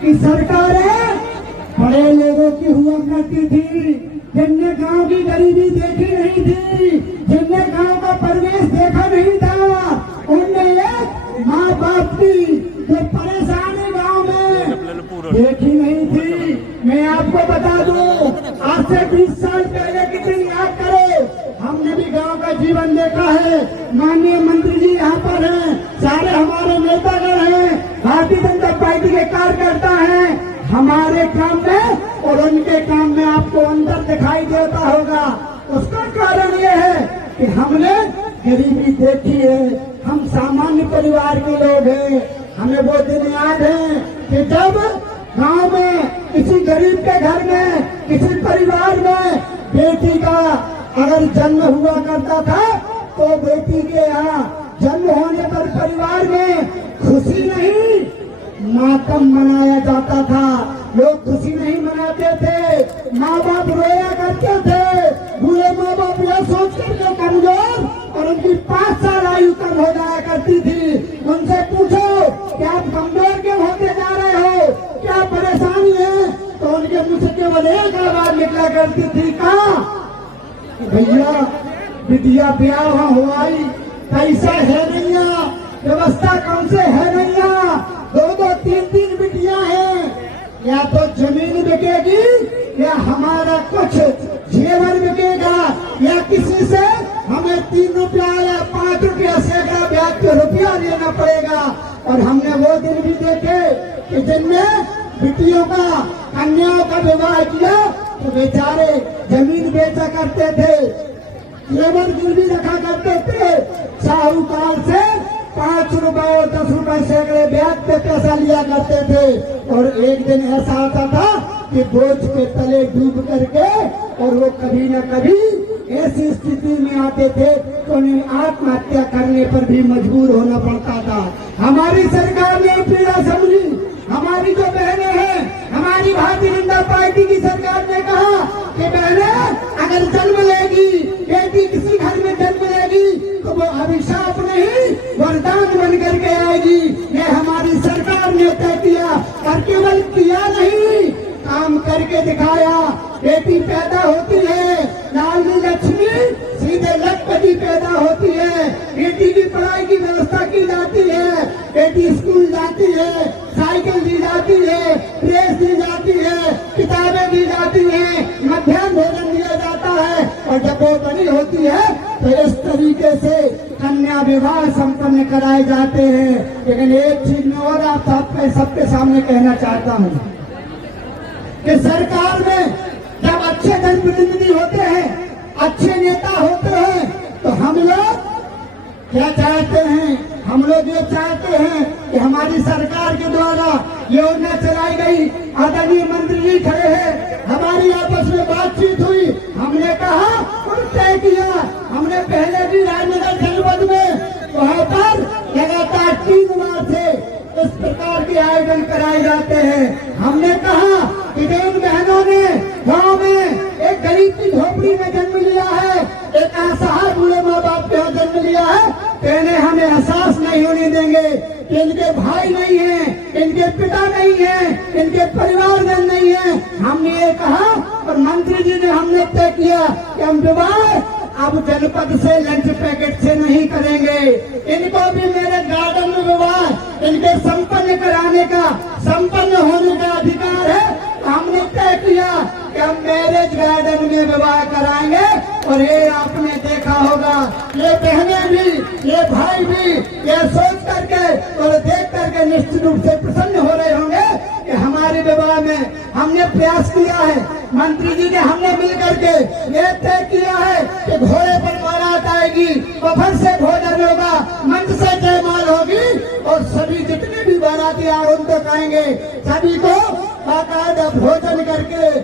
कि सरकारें बड़े लोगों की हुआ करती थी, जिनने गांव की गरीबी देखी नहीं थी, जिनने गांव का परिवेश देखा नहीं था, उनने एक माँ बाप की जो परेशानी गांव में देखी नहीं थी। मैं आपको बता दूं, आज से 20 साल पहले की दिन याद करो, हमने भी गांव का जीवन देखा है। माननीय मंत्री जी यहाँ पर हैं, सारे हमारे नेतागण हैं, भारतीय जनता पार्टी के कार्यकर्ता हैं। हमारे काम में और उनके काम में आपको अंतर दिखाई देता होगा। उसका कारण ये है कि हमने गरीबी देखी है, हम सामान्य परिवार के लोग हैं। हमें वो दिन याद है कि जब गांव में किसी गरीब के घर में, किसी परिवार में बेटी का अगर जन्म हुआ करता था तो बेटी के यहाँ जन्म होने पर परिवार में खुशी नहीं, मातम मनाया जाता था। लोग खुशी नहीं मनाते थे, माँ बाप रोया करते थे। बूढ़े माँ बाप यह सोच करके कमजोर और उनकी 5 साल आयु कम हो जाया करती थी। उनसे पूछो कि आप कमजोर क्यों होते जा रहे हो, क्या परेशानी है, तो उनके मुंह से केवल एक आवाज निकला करती थी, कहा भैया विद्या ब्याह हुआई, पैसा है नहीं, व्यवस्था कौन से है नहीं, 2-2 3-3 बिटियां हैं, या तो जमीन बिकेगी या हमारा कुछ जेवर बिकेगा, या किसी से हमें 3 रुपया या 5 रुपया सैकड़ा ब्याज पे रुपया लेना पड़ेगा। और हमने वो दिन भी देखे कि जिनमें बिटियों का, कन्याओं का विवाह किया तो बेचारे जमीन बेचा करते थे, जेवर गिरवी रखा करते थे, साहूकार से 5 रुपए और 10 रुपए सैकड़े ब्याज पे पैसा लिया करते थे। और एक दिन ऐसा आता था कि बोझ के तले डूब करके और वो कभी न कभी ऐसी स्थिति में आते थे तो उन्हें आत्महत्या करने पर भी मजबूर होना पड़ता था। हमारी सरकार ने पीड़ा समझी, हमारी जो बहनें हैं, हमारी भारतीय जनता पार्टी की सरकार ने कहा कि बहनें अगर जन्म लेगी, बेटी किसी घर में जन्म लेगी तो वो अभिशाप नहीं वरदान बन करके आएगी। ये हमारी सरकार ने तय किया और केवल किया नहीं, काम करके दिखाया। बेटी पैदा होती है, लाडली लक्ष्मी सीधे लखपति पैदा होती है, बेटी की पढ़ाई की व्यवस्था की जाती है, बेटी स्कूल जाती है, साइकिल दी जाती है, प्रेस दी जाती है, किताबें दी जाती है, मध्याह्न भोजन दिया जाता है। और जब वो बड़ी होती है तो इस तरीके से कन्या विवाह संपन्न कराए जाते हैं। लेकिन एक चीज मैं और आप सबके सामने कहना चाहता हूँ कि सरकार में जब अच्छे जनप्रतिनिधि होते हैं, अच्छे नेता होते हैं, तो हम लोग क्या चाहते हैं, हम लोग ये चाहते हैं कि हमारी सरकार के द्वारा योजना चलाई गई। आदरणीय मंत्री जी खड़े हैं, हमारी आपस में बातचीत हुई, हमने कहा और तय किया। हमने पहले भी राजनगर जनपद में वहाँ पर लगातार 3 बार से इस प्रकार के आयोजन कराए जाते हैं। हमने कहा कि जिन बहनों ने गाँव में एक गरीब की झोपड़ी में जन्म लिया है, एक असहाय बूढ़े माँ बाप के यहाँ जन्म लिया है, कहने हमें एहसास नहीं होने देंगे कि इनके भाई नहीं है, इनके पिता नहीं है, इनके परिवारजन नहीं है। हमने ये कहा और मंत्री जी ने हमने तय किया कि हम विवाह अब जनपद से लंच पैकेट से नहीं करेंगे, इनको भी मेरे गार्डन में विवाह इनके संपन्न कराने का, संपन्न होने का अधिकार है। हमने तय किया कि हम मैरिज गार्डन में विवाह कराएंगे। और ये आपने देखा होगा, ये बहनें भी, ये भाई भी ये सोच करके और देख करके निश्चित रूप से प्रसन्न हो रहे होंगे कि हमारे विवाह में हमने प्रयास किया है। मंत्री जी ने हमने मिल करके ये तय किया है कि घोड़े पर बारात आएगी, वफर से भोजन होगा, मंच से जयमाल होगी और सभी जितने भी बाराती आए उनको कहेंगे, सभी को बाकायदा भोजन करके